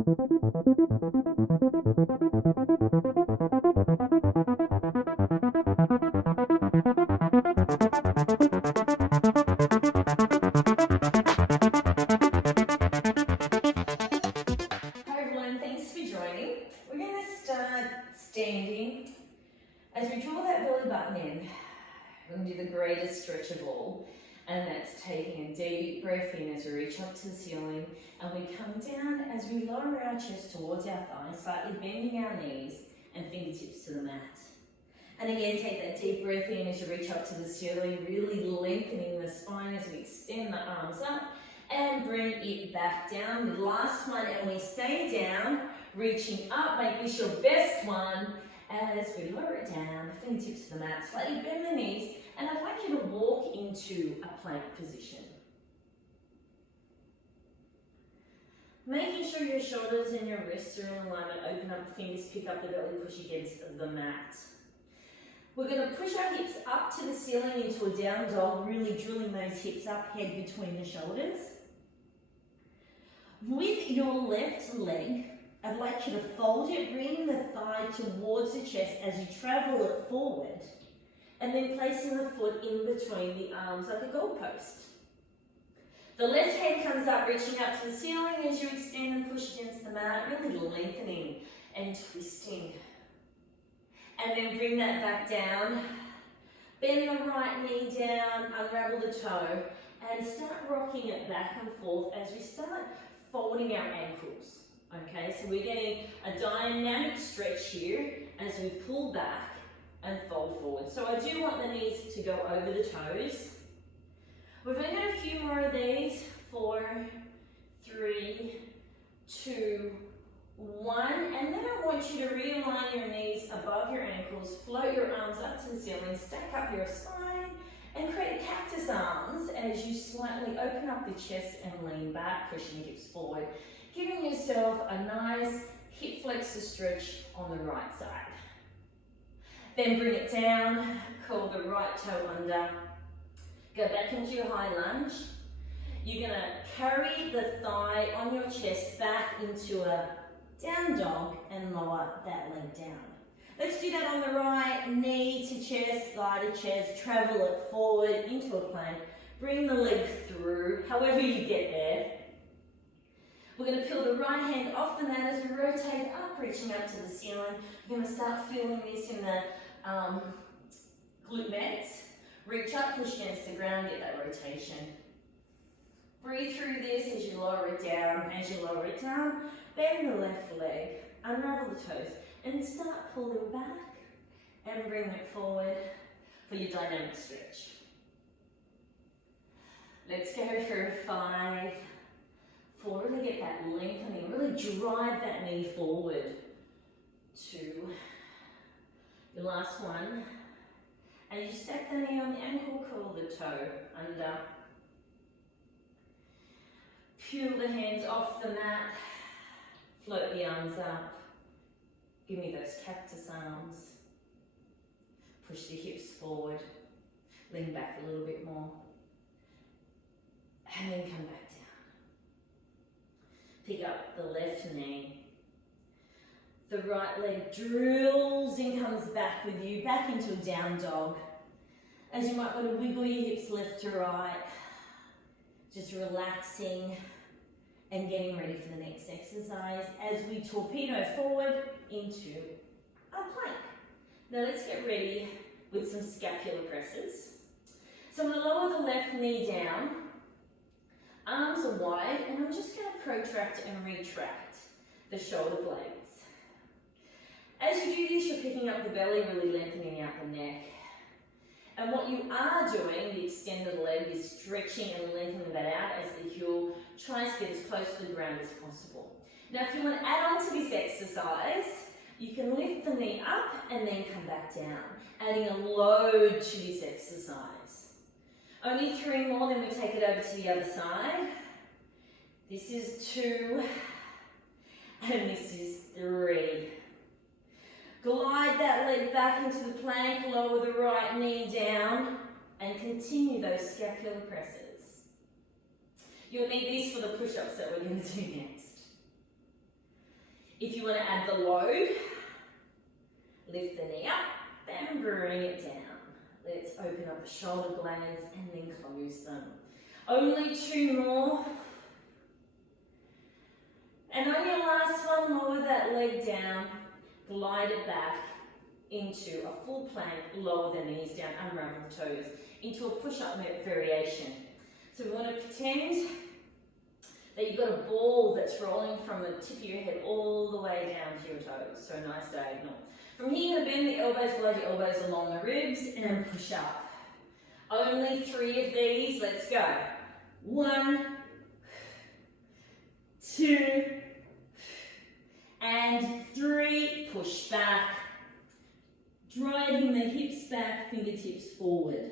everyone, thanks for joining. We're going to start standing. As we draw that belly button in, we're going to do the greatest stretch of all, and that's taking a deep breath in as we reach up to the ceiling, and we come down as we lower our chest towards our thighs, slightly bending our knees and fingertips to the mat. And again, take that deep breath in as you reach up to the ceiling, really lengthening the spine as we extend the arms up and bring it back down. The last one, and we stay down, reaching up, make this your best one as we lower it down, fingertips to the mat, slightly bend the knees, and I'd like you to walk into a plank position. Making sure your shoulders and your wrists are in alignment, open up the fingers, pick up the belly, push against the mat. We're going to push our hips up to the ceiling into a down dog, really drilling those hips up, head between the shoulders. With your left leg, I'd like you to fold it, bringing the thigh towards the chest as you travel it forward, and then placing the foot in between the arms like a goalpost. The left hand comes up, reaching up to the ceiling as you extend and push against the mat, really lengthening and twisting. And then bring that back down. Bend the right knee down, unravel the toe, and start rocking it back and forth as we start folding our ankles. Okay, so we're getting a dynamic stretch here as we pull back and fold forward. So I do want the knees to go over the toes. We've only got a few more of these. 4, 3, 2, 1. And then I want you to realign your knees above your ankles, float your arms up to the ceiling, stack up your spine, and create cactus arms as you slightly open up the chest and lean back, pushing your hips forward, giving yourself a nice hip flexor stretch on the right side. Then bring it down, curl the right toe under, go back into your high lunge. You're going to carry the thigh on your chest back into a down dog and lower that leg down. Let's do that on the right, knee to chest, thigh to chest, travel it forward into a plank. Bring the leg through, however you get there. We're going to peel the right hand off the mat as we rotate up, reaching up to the ceiling. You're going to start feeling this in the glute meds. Reach up, push against the ground, get that rotation. Breathe through this as you lower it down. As you lower it down, bend the left leg, unravel the toes, and start pulling back and bring it forward for your dynamic stretch. Let's go for 5, 4, really get that lengthening, really drive that knee forward. 2, your last one. And you stack the knee on the ankle, curl the toe under. Peel the hands off the mat, float the arms up. Give me those cactus arms. Push the hips forward, lean back a little bit more. And then come back down. Pick up the left knee. The right leg drills and comes back with you, back into a down dog. As you might want to wiggle your hips left to right. Just relaxing and getting ready for the next exercise as we torpedo forward into a plank. Now let's get ready with some scapular presses. So I'm going to lower the left knee down. Arms are wide, and I'm just going to protract and retract the shoulder blades. As you do this, you're picking up the belly, really lengthening out the neck. And what you are doing, the extended leg, is stretching and lengthening that out as the heel tries to get as close to the ground as possible. Now, if you want to add on to this exercise, you can lift the knee up and then come back down, adding a load to this exercise. Only 3 more, then we take it over to the other side. This is 2, and this is 3. Glide that leg back into the plank, lower the right knee down, and continue those scapular presses. You'll need these for the push-ups that we're going to do next. If you want to add the load, lift the knee up and bring it down. Let's open up the shoulder blades and then close them. Only 2 more. And on your last one, lower that leg down, glide it back into a full plank, lower the knees down, unravel the toes, into a push-up variation. So we want to pretend that you've got a ball that's rolling from the tip of your head all the way down to your toes, so a nice diagonal. From here, you're going to bend the elbows, glide your elbows along the ribs, and push up. Only 3 of these, let's go. 1, 2, and 3, push back. Driving the hips back, fingertips forward.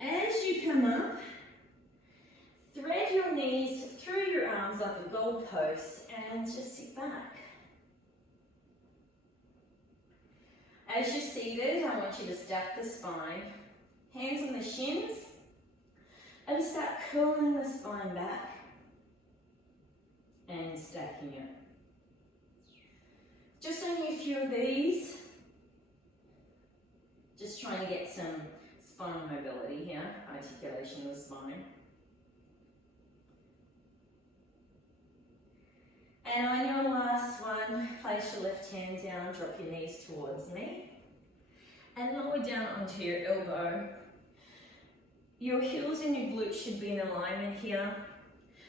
As you come up, thread your knees through your arms like a goalpost and just sit back. As you're seated, I want you to stack the spine, hands on the shins, and start curling the spine back and stacking it. Just only a few of these. Just trying to get some spine mobility here, articulation of the spine. And on your last one, place your left hand down, drop your knees towards me, and lower down onto your elbow. Your heels and your glutes should be in alignment here.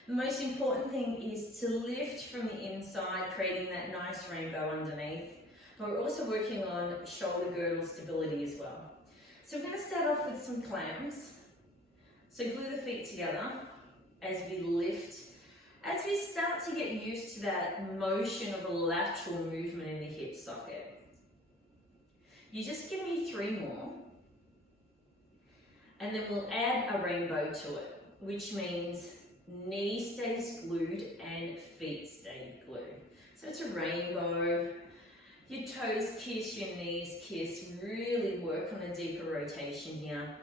The most important thing is to lift from the inside, creating that nice rainbow underneath. But we're also working on shoulder girdle stability as well. So we're going to start off with some clams. So glue the feet together as we lift. As we start to get used to that motion of a lateral movement in the hip socket. You just give me 3 more. And then we'll add a rainbow to it, which means knee stays glued and feet stay glued. So it's a rainbow. Your toes kiss, your knees kiss. Really work on a deeper rotation here.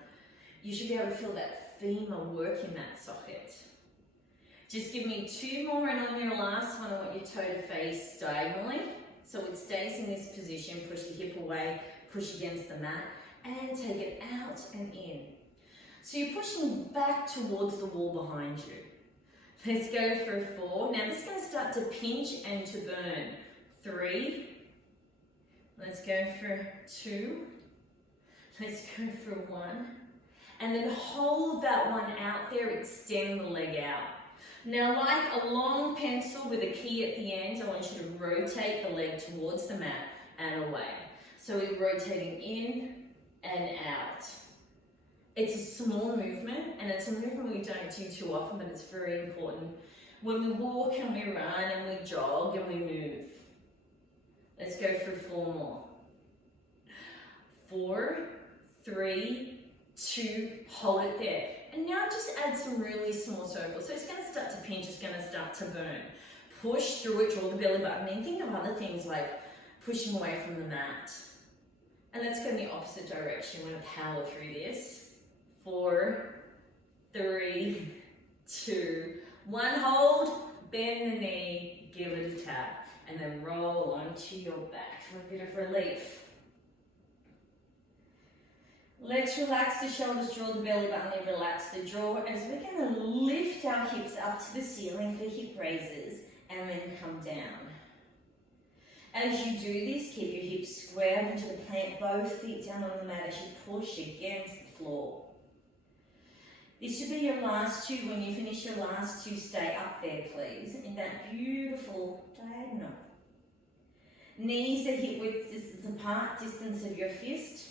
You should be able to feel that femur work in that socket. Just give me 2 more, and on your last one, I want your toe to face diagonally. So it stays in this position, push the hip away, push against the mat, and take it out and in. So you're pushing back towards the wall behind you. Let's go for 4. Now this is going to start to pinch and to burn. 3. Let's go for 2. Let's go for 1. And then hold that one out there, extend the leg out. Now, like a long pencil with a key at the end, I want you to rotate the leg towards the mat and away. So we're rotating in and out. It's a small movement, and it's a movement we don't do too often, but it's very important. When we walk and we run and we jog and we move. Let's go for 4 more. 4, 3, 2, hold it there. And now just add some really small circles. So it's going to start to pinch, it's going to start to burn. Push through it, draw the belly button in. Think of other things like pushing away from the mat. And let's go in the opposite direction. We're going to power through this. 4, 3, 2, 1. Hold, bend the knee, give it a tap, and then roll onto your back for a bit of relief. Let's relax the shoulders, draw the belly button, and relax the jaw as we're going to lift our hips up to the ceiling for hip raises and then come down. As you do this, keep your hips squared into the plank, both feet down on the mat as you push against the floor. This should be your last 2. When you finish your last 2, stay up there, please, in that beautiful diagonal. Knees at hip width distance apart, distance of your fist.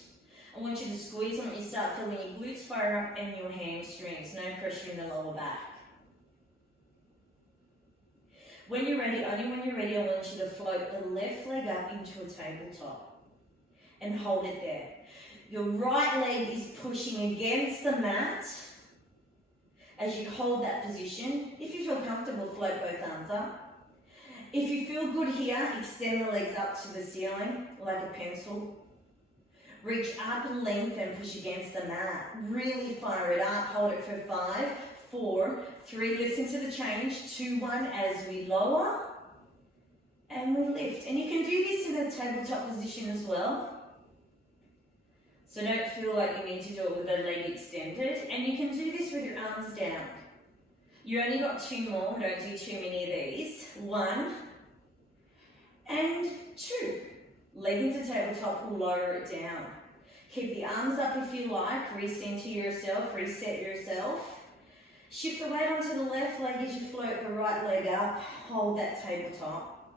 I want you to squeeze them when you start feeling your glutes fire up and your hamstrings. No pressure in the lower back. When you're ready, only when you're ready, I want you to float the left leg up into a tabletop and hold it there. Your right leg is pushing against the mat as you hold that position. If you feel comfortable, float both arms up. If you feel good here, extend the legs up to the ceiling like a pencil. Reach up and length and push against the mat. Really fire it up. Hold it for 5, 4, 3, listen to the change, 2, 1 as we lower and we lift. And you can do this in a tabletop position as well. So don't feel like you need to do it with the leg extended. And you can do this with your arms down. You only got 2 more, don't do too many of these. 1 and 2. Leg into tabletop, lower it down. Keep the arms up if you like, recenter yourself, reset yourself. Shift the weight onto the left leg as you float the right leg up, hold that tabletop.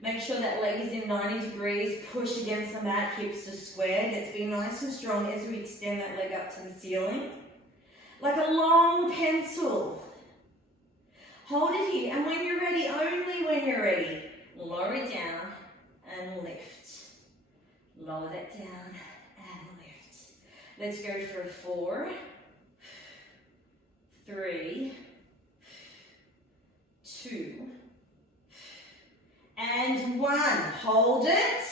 Make sure that leg is in 90 degrees, push against the mat, hips are squared. Let's be nice and strong as we extend that leg up to the ceiling. Like a long pencil. Hold it here, and when you're ready, only when you're ready, lower it down and lift. Lower that down and lift. Let's go for 4, 3, 2, and 1. Hold it.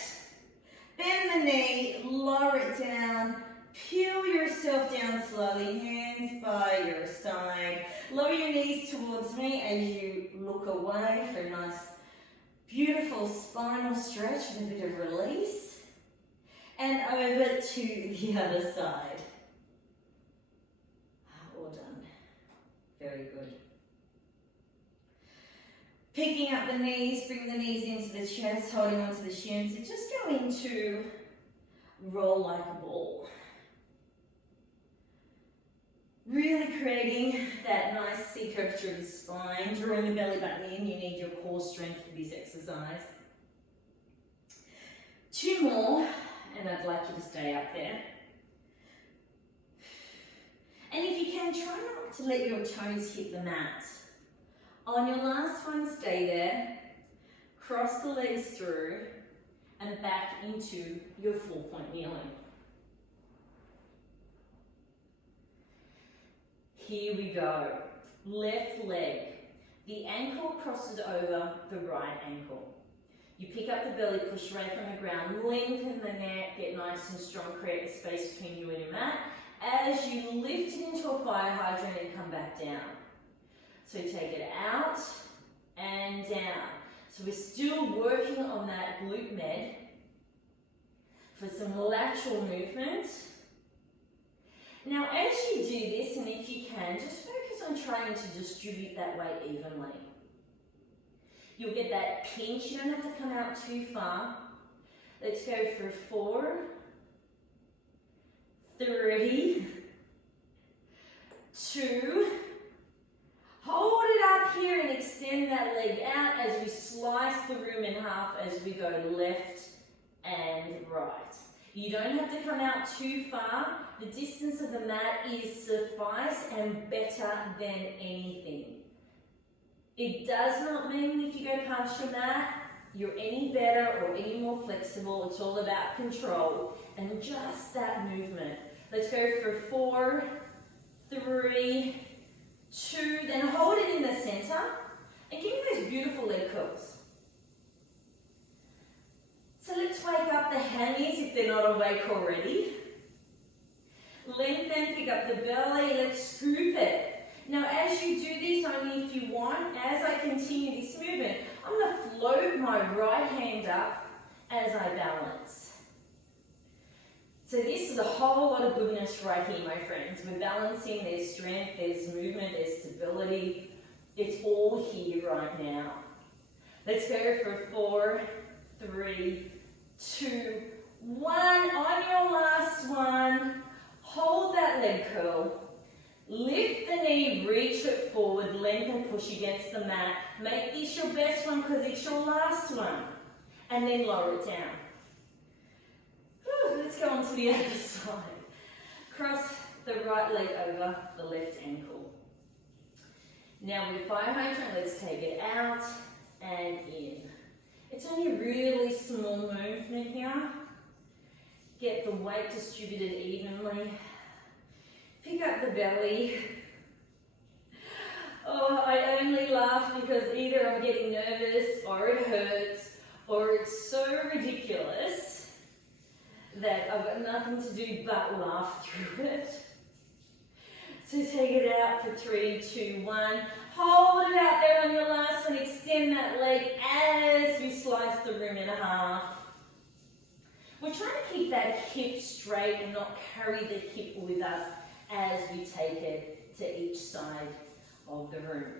Bend the knee, lower it down. Peel yourself down slowly, hands by your side. Lower your knees towards me as you look away for a nice, beautiful spinal stretch with a bit of release. And over to the other side. All done. Very good. Picking up the knees, bring the knees into the chest, holding onto the shins. And just go into roll like a ball. Really creating that nice C curvature of the spine, drawing the belly button in. You need your core strength for this exercise. 2 more, and I'd like you to stay up there. And if you can, try not to let your toes hit the mat. On your last one, stay there. Cross the legs through and back into your 4-point kneeling. Here we go. Left leg. The ankle crosses over the right ankle. You pick up the belly, push away from the ground, lengthen the neck, get nice and strong, create a space between you and your mat. As you lift it into a fire hydrant and come back down. So take it out and down. So we're still working on that glute med for some lateral movement. Now, as you do this, and if you can, just focus on trying to distribute that weight evenly. You'll get that pinch. You don't have to come out too far. Let's go for 4, 3, 2. Hold it up here and extend that leg out as we slice the room in half as we go left and right. You don't have to come out too far. The distance of the mat is suffice and better than anything. It does not mean if you go past your mat, you're any better or any more flexible. It's all about control and just that movement. Let's go for 4, 3, 2, then hold it in the center and give me those beautiful leg curls. So let's wake up the hammies if they're not awake already. Lengthen, pick up the belly, let's scoop it. Now as you do this, only if you want, as I continue this movement, I'm going to float my right hand up as I balance. So this is a whole lot of goodness right here, my friends. We're balancing, there's strength, there's movement, there's stability. It's all here right now. Let's go for 4, 3, 2, 1. On your last one, hold that leg curl. Lift the knee, reach it forward, lengthen, push against the mat. Make this your best one because it's your last one. And then lower it down. Whew, let's go on to the other side. Cross the right leg over the left ankle. Now with fire hydrant, let's take it out and in. It's only a really small movement here. Get the weight distributed evenly. Pick up the belly. Oh, I only laugh because either I'm getting nervous or it hurts or it's so ridiculous that I've got nothing to do but laugh through it. So take it out for 3, 2, 1. Hold it out there on your last one. Extend that leg as we slice the room in half. We're trying to keep that hip straight and not carry the hip with us as we take it to each side of the room.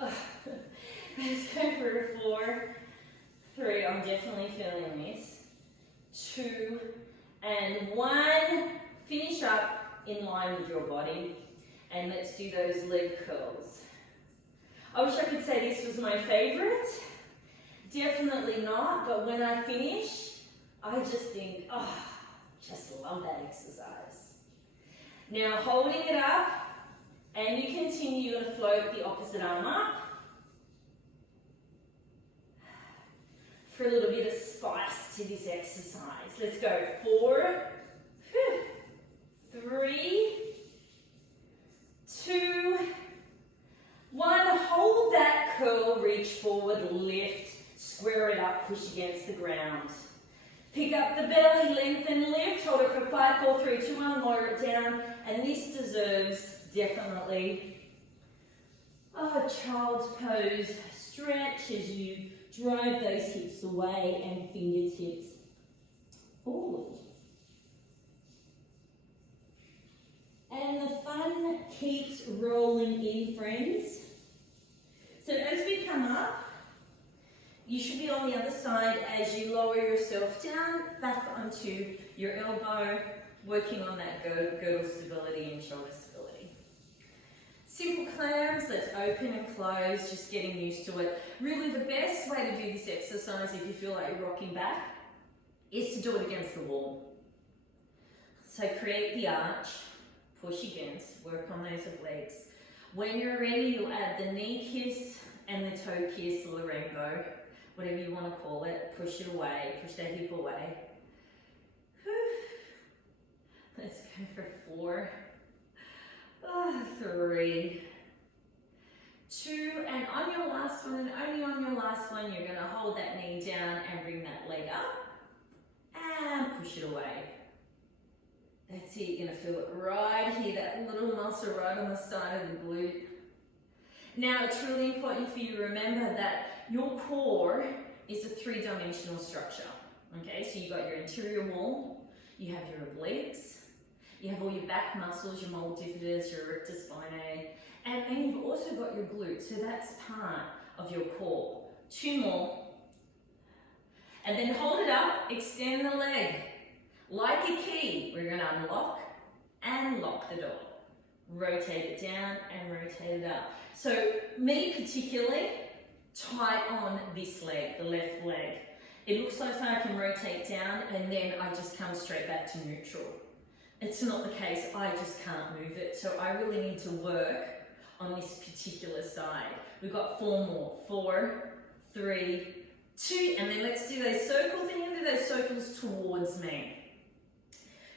Let's go for 4, 3. I'm definitely feeling this. 2 and 1. Finish up in line with your body. And let's do those leg curls. I wish I could say this was my favorite. Definitely not, but when I finish, I just think, oh, just love that exercise. Now holding it up, and you continue, you're gonna float the opposite arm up. For a little bit of spice to this exercise. Let's go. 4, 3, 2, 1. Hold that curl, reach forward, lift. Square it up, push against the ground. Pick up the belly, lengthen, lift. Hold it for 5, 4, 3, 2, 1. Lower it down. And this deserves definitely a child's pose. Stretch as you drive those hips away and fingertips forward. And the fun keeps rolling in, friends. So as we come up, you should be on the other side as you lower yourself down, back onto your elbow, working on that girdle stability and shoulder stability. Simple clams, let's open and close, just getting used to it. Really the best way to do this exercise if you feel like you're rocking back is to do it against the wall. So create the arch, push against, work on those legs. When you're ready, you'll add the knee kiss and the toe kiss or the rainbow. Whatever you want to call it, push it away, push that hip away. Let's go for 4, 3, 2, and on your last one, and only on your last one, you're going to hold that knee down and bring that leg up and push it away. That's it, you're going to feel it right here, that little muscle right on the side of the glute. Now, it's really important for you to remember that your core is a 3-dimensional structure. Okay, so you've got your interior wall, you have your obliques, you have all your back muscles, your multifidus, your rectus spinae, and then you've also got your glutes, so that's part of your core. 2 more. And then hold it up, extend the leg. Like a key, we're going to unlock and lock the door. Rotate it down and rotate it up. So me particularly, tight on this leg, the left leg. It looks like I can rotate down and then I just come straight back to neutral. It's not the case, I just can't move it. So I really need to work on this particular side. We've got 4 more. 4, 3, 2, and then let's do those circles, and you can do those circles towards me.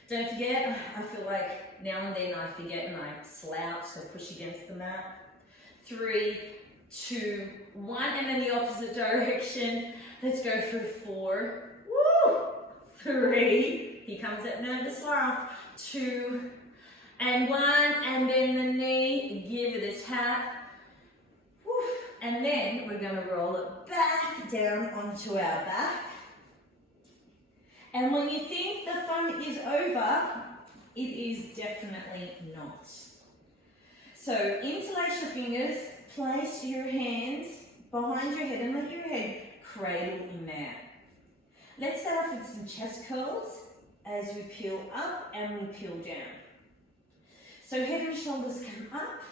Don't forget, I feel like now and then I forget and I slouch, so push against the mat. 3, 2, 1, and then the opposite direction. Let's go for 4, woo, 3, here comes that nervous laugh, 2, and 1, and then the knee, give it a tap, woo, and then we're going to roll it back down onto our back. And when you think the fun is over, it is definitely not. So interlace your fingers, place your hands behind your head and let your head cradle in there. Let's start off with some chest curls as we peel up and we peel down. So head and shoulders come up.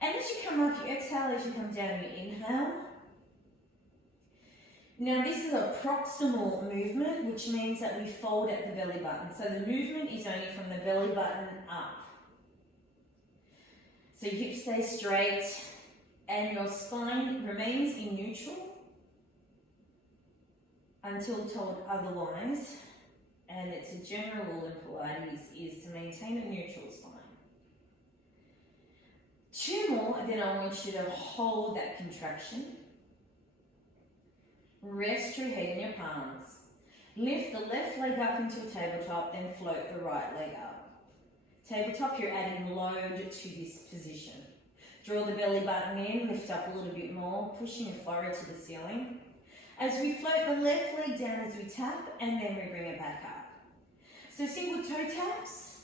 And as you come up, you exhale, as you come down, you inhale. Now this is a proximal movement, which means that we fold at the belly button. So the movement is only from the belly button up. So your hips stay straight and your spine remains in neutral until told otherwise. And it's a general rule in Pilates is to maintain a neutral spine. 2 more, and then I want you to hold that contraction. Rest your head in your palms. Lift the left leg up into a tabletop, then float the right leg up. Tabletop, you're adding load to this position. Draw the belly button in, lift up a little bit more, pushing your forehead to the ceiling. As we float the left leg down as we tap, and then we bring it back up. So single toe taps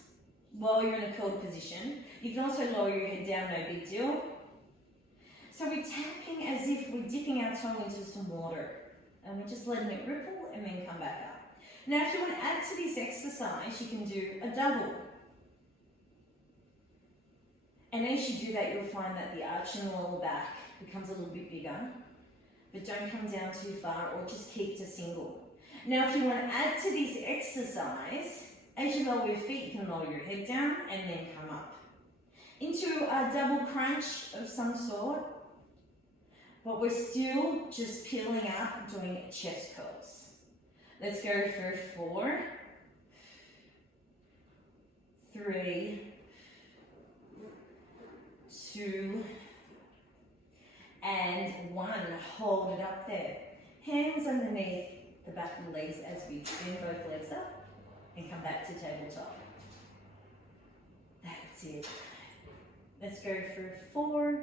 while you're in a curled position. You can also lower your head down, no big deal. So we're tapping as if we're dipping our tongue into some water. And we're just letting it ripple and then come back up. Now if you want to add to this exercise, you can do a double. And as you do that, you'll find that the arch in the lower back becomes a little bit bigger. But don't come down too far, or just keep to single. Now if you want to add to this exercise, as you lower your feet, you can lower your head down and then come up into a double crunch of some sort. But we're still just peeling up, doing chest curls. Let's go for 4, 3, 2, and 1. Hold it up there. Hands underneath the back of the legs as we extend both legs up and come back to tabletop. That's it. Let's go for 4,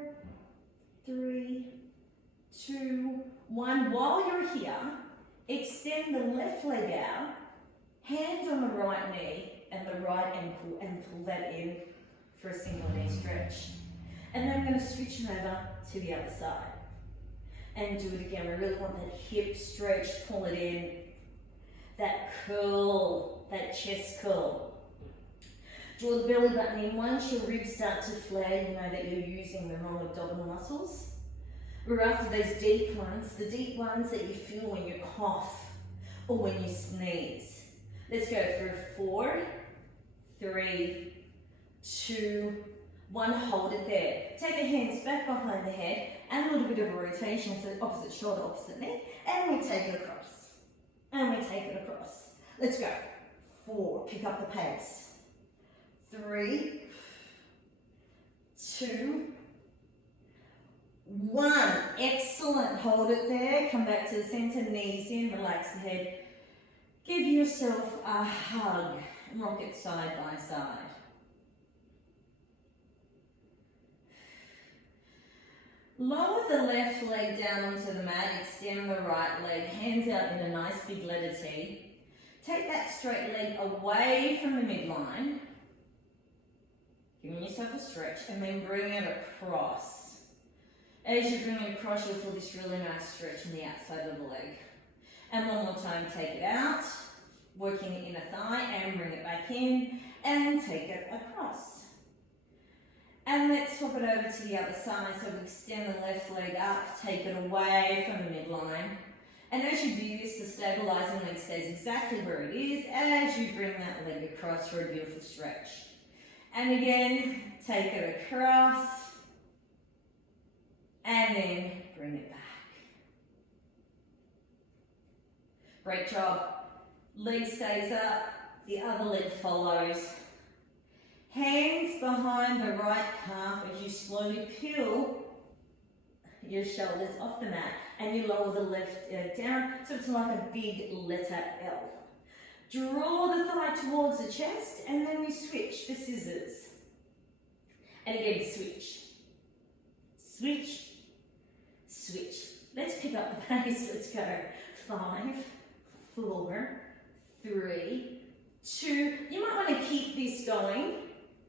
3, 2, 1. While you're here, extend the left leg out, hand on the right knee and the right ankle, and pull that in for a single knee stretch. And then I'm going to switch it over to the other side and do it again. We really want that hip stretch, pull it in, that curl, that chest curl. Draw the belly button in. Once your ribs start to flare, you know that you're using the wrong abdominal muscles. We're after those deep ones, the deep ones that you feel when you cough or when you sneeze. Let's go for 4, 3, 2, 1. Hold it there. Take the hands back behind the head and a little bit of a rotation, so opposite shoulder, opposite knee, and we take it across. And we take it across. Let's go. 4, pick up the pace. 3, 2, 1. Excellent. Hold it there. Come back to the center, knees in, relax the head. Give yourself a hug. Rock it side by side. Lower the left leg down onto the mat, extend the right leg, hands out in a nice big letter T. Take that straight leg away from the midline, giving yourself a stretch, and then bring it across. As you bring it across, you'll feel this really nice stretch on the outside of the leg. And one more time, take it out, working the inner thigh, and bring it back in, and take it across. And let's swap it over to the other side. So we extend the left leg up, take it away from the midline. And as you do this, the stabilizing leg stays exactly where it is as you bring that leg across for a beautiful stretch. And again, take it across, and then bring it back. Great job. Leg stays up, the other leg follows. Hands behind the right calf as you slowly peel your shoulders off the mat and you lower the left leg down so it's like a big letter L. Draw the thigh towards the chest and then we switch for scissors. And again, switch. Switch. Switch. Let's pick up the pace. Let's go. 5, 4, 3, 2. You might want to keep this going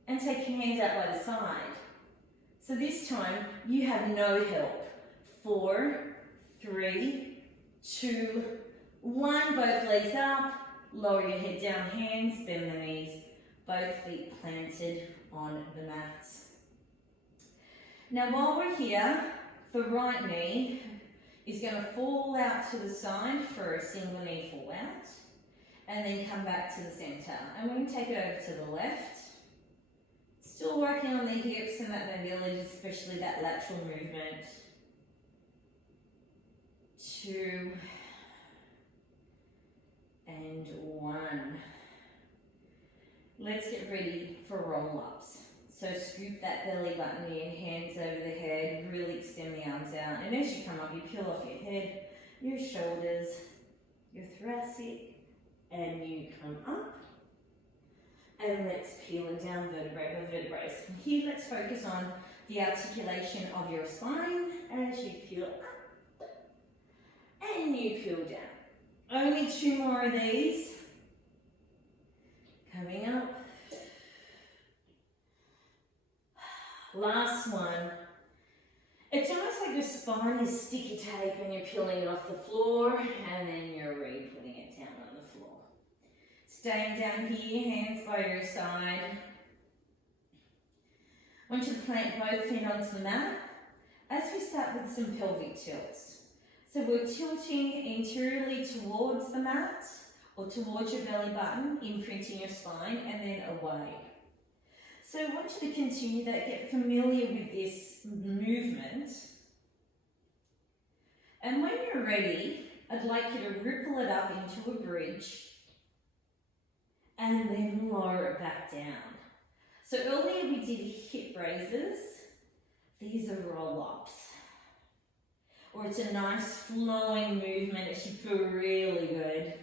and take your hands out by the side. So this time you have no help. 4, 3, 2, 1. Both legs up. Lower your head down, hands, bend the knees. Both feet planted on the mat. Now while we're here, the right knee is going to fall out to the side for a single knee fall out. And then come back to the center. And we're going to take it over to the left. Still working on the hips and that mobility, especially that lateral movement. 2 and 1. Let's get ready for roll-ups. So scoop that belly button in, hands over the head, really extend the arms out. And as you come up, you peel off your head, your shoulders, your thoracic, and you come up. And let's peel it down vertebrae by vertebrae. So here, let's focus on the articulation of your spine as you peel up and you peel down. Only 2 more of these. Coming up. Last one. It's almost like your spine is sticky tape and you're peeling it off the floor and then you're re-putting it down on the floor. Staying down here, hands by your side. I want you to plant both feet onto the mat as we start with some pelvic tilts. So we're tilting anteriorly towards the mat or towards your belly button, imprinting your spine, and then away. So I want you to continue that, get familiar with this movement. And when you're ready, I'd like you to ripple it up into a bridge and then lower it back down. So earlier we did hip raises. These are roll-ups. Or it's a nice flowing movement. It should feel really good.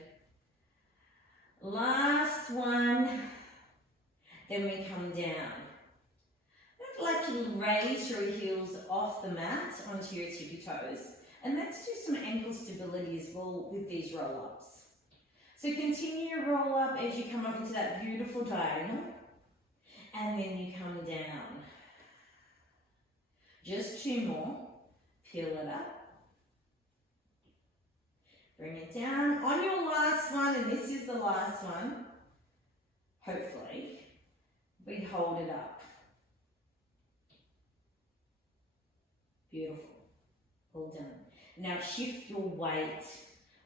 Last one. Then we come down. I'd like you to raise your heels off the mat onto your tippy toes. And let's do some ankle stability as well with these roll-ups. So continue to roll up as you come up into that beautiful diagonal. And then you come down. Just 2 more. Peel it up. Bring it down. On your last one, and this is the last one, hopefully, we hold it up. Beautiful. Well done. Now shift your weight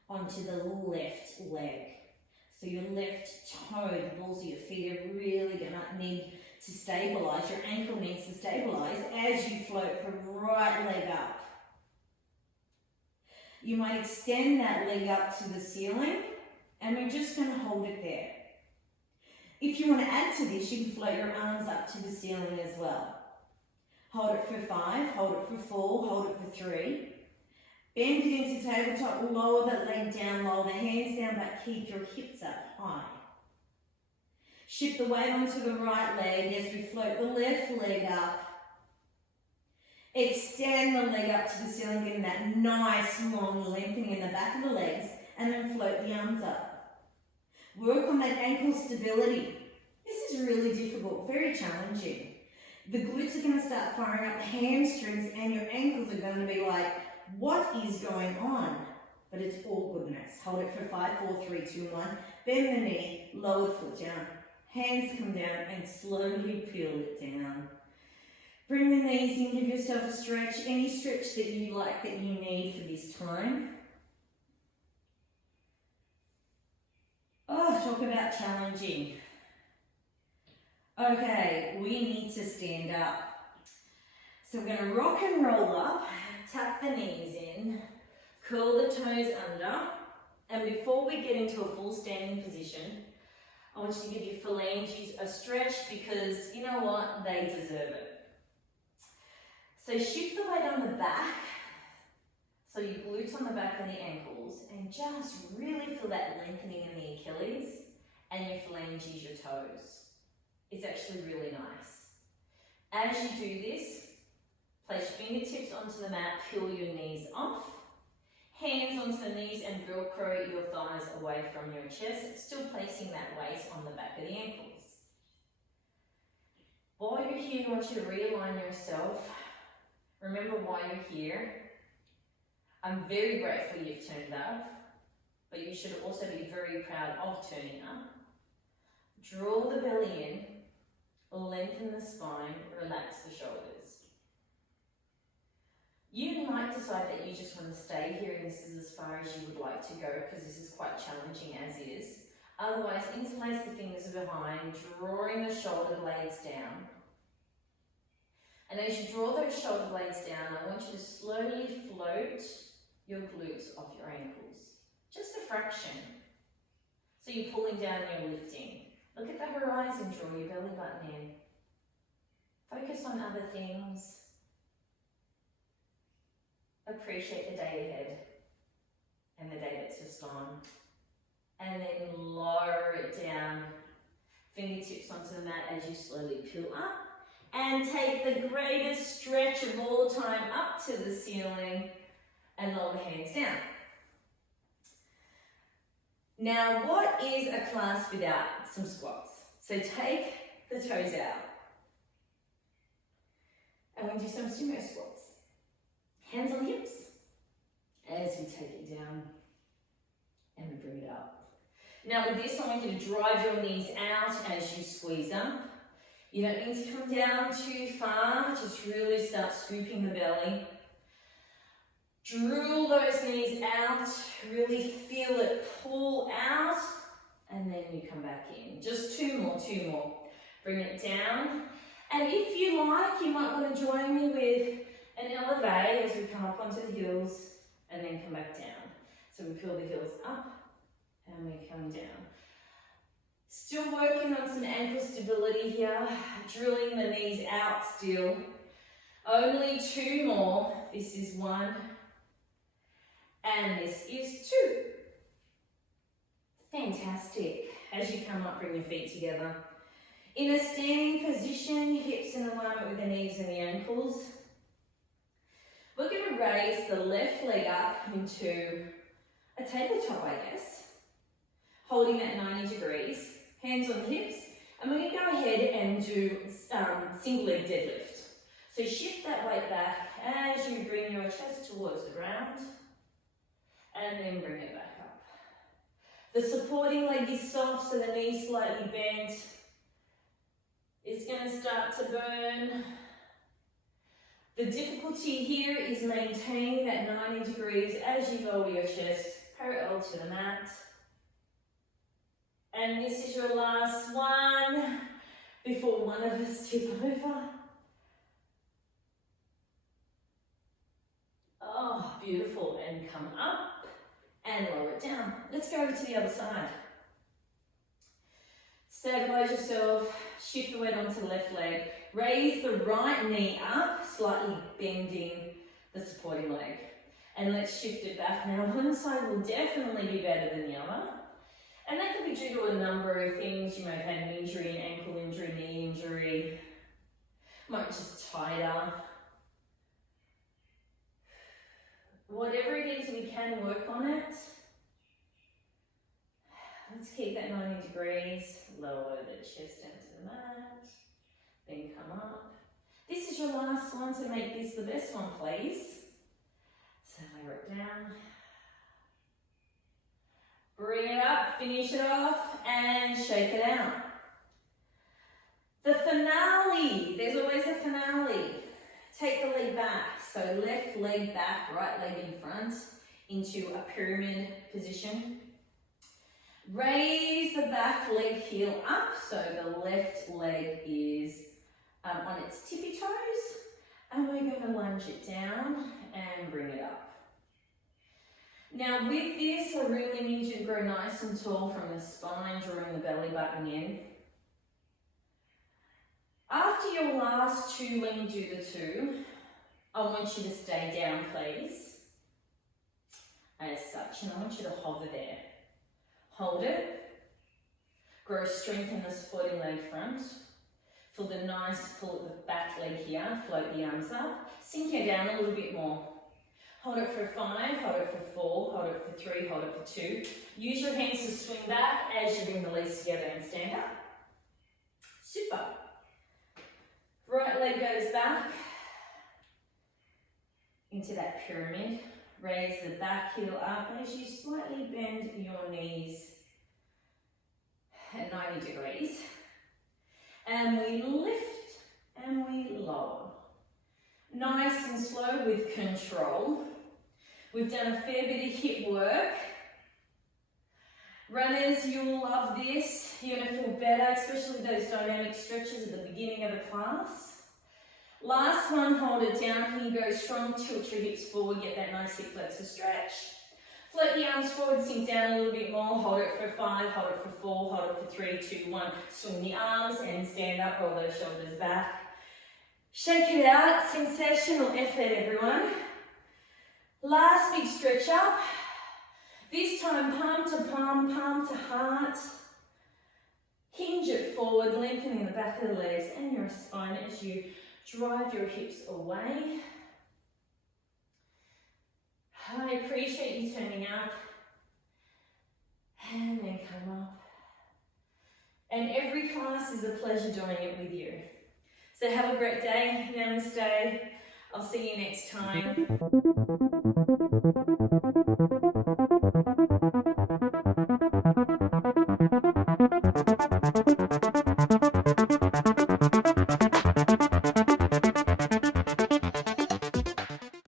onto the left leg. So your left toe, the balls of your feet are really going to need to stabilise. Your ankle needs to stabilise as you float the right leg up. You might extend that leg up to the ceiling and we're just going to hold it there. If you want to add to this, you can float your arms up to the ceiling as well. Hold it for 5, hold it for 4, hold it for 3. Bend it into tabletop, lower that leg down, lower the hands down, but keep your hips up high. Shift the weight onto the right leg as we float the left leg up. Extend the leg up to the ceiling, getting that nice long lengthening in the back of the legs, and then float the arms up. Work on that ankle stability. This is really difficult, very challenging. The glutes are going to start firing up, the hamstrings and your ankles are going to be like, what is going on? But it's all goodness. Hold it for 5, 4, 3, 2, 1. Bend the knee, lower the foot down. Hands come down and slowly peel it down. Bring the knees in, give yourself a stretch, any stretch that you like, that you need for this time. Oh, talk about challenging. Okay, we need to stand up. So we're going to rock and roll up, tuck the knees in, curl the toes under, and before we get into a full standing position, I want you to give your phalanges a stretch because you know what? They deserve it. So shift the weight on the back, so your glutes on the back and the ankles, and just really feel that lengthening in the Achilles and your phalanges, your toes. It's actually really nice. As you do this, place fingertips onto the mat, peel your knees off, hands onto the knees and velcro your thighs away from your chest, still placing that weight on the back of the ankles. While you're here, I want you to realign yourself. Remember why you're here. I'm very grateful you've turned up, but you should also be very proud of turning up. Draw the belly in, lengthen the spine, relax the shoulders. You might decide that you just want to stay here and this is as far as you would like to go because this is quite challenging as is. Otherwise, interlace the fingers behind, drawing the shoulder blades down. And as you draw those shoulder blades down, I want you to slowly float your glutes off your ankles. Just a fraction. So you're pulling down and you're lifting. Look at the horizon, draw your belly button in. Focus on other things. Appreciate the day ahead and the day that's just gone. And then lower it down. Fingertips onto the mat as you slowly peel up. And take the greatest stretch of all time up to the ceiling and lower the hands down. Now, what is a class without some squats? So take the toes out. And we do some sumo squats. Hands on hips as we take it down and we bring it up. Now with this, I want you to drive your knees out as you squeeze up. You don't need to come down too far, just really start scooping the belly. Drill those knees out, really feel it pull out, and then you come back in. Just two more. Bring it down. And if you like, you might want to join me with an elevate as we come up onto the heels and then come back down. So we peel the heels up and we come down. Still working on some ankle stability here, drilling the knees out still. Only two more. This is one and this is two. Fantastic. As you come up, bring your feet together. In a standing position, hips in alignment with the knees and the ankles. We're going to raise the left leg up into a tabletop, I guess. Holding at 90 degrees. Hands on the hips, and we're going to go ahead and do single leg deadlift. So shift that weight back as you bring your chest towards the ground, and then bring it back up. The supporting leg is soft, so the knee's slightly bent. It's going to start to burn. The difficulty here is maintaining that 90 degrees as you lower your chest parallel to the mat. And this is your last one before one of us tip over. Oh, beautiful. And come up and lower it down. Let's go over to the other side. Stabilize yourself, shift the weight onto the left leg. Raise the right knee up, slightly bending the supporting leg. And let's shift it back. Now, one side will definitely be better than the other. And that could be due to a number of things. You may have had an injury, an ankle injury, knee injury. Might just tighter. Whatever it is, we can work on it. Let's keep that 90 degrees. Lower the chest down to the mat. Then come up. This is your last one, so make this the best one, please. So lower it down. Bring it up, finish it off, and shake it out. The finale, there's always a finale. Take the leg back, so left leg back, right leg in front, into a pyramid position. Raise the back leg heel up, so the left leg is on its tippy toes, and we're going to lunge it down and bring it up. Now with this, I really need you to grow nice and tall from the spine, drawing the belly button in. After your last two, when you do the two, I want you to stay down, please, as such, and I want you to hover there. Hold it, grow strength in the supporting leg front, feel the nice pull at the back leg here, float the arms up, sink it down a little bit more. Hold it for 5, hold it for 4, hold it for 3, hold it for 2. Use your hands to swing back as you bring the legs together and stand up. Super. Right leg goes back into that pyramid. Raise the back heel up as you slightly bend your knees at 90 degrees. And we lift and we lower. Nice and slow with control. We've done a fair bit of hip work. Runners, you'll love this. You're going to feel better, especially those dynamic stretches at the beginning of the class. Last one, hold it down. Here you go, strong, tilt your hips forward, get that nice hip flexor stretch. Float the arms forward, sink down a little bit more. Hold it for 5, hold it for 4, hold it for 3, 2, 1. Swing the arms and stand up, roll those shoulders back. Shake it out, sensational effort everyone. Last big stretch up. This time palm to palm, palm to heart. Hinge it forward, lengthening the back of the legs and your spine as you drive your hips away. I appreciate you turning up and then come up. And every class is a pleasure doing it with you. So have a great day. Namaste. I'll see you next time.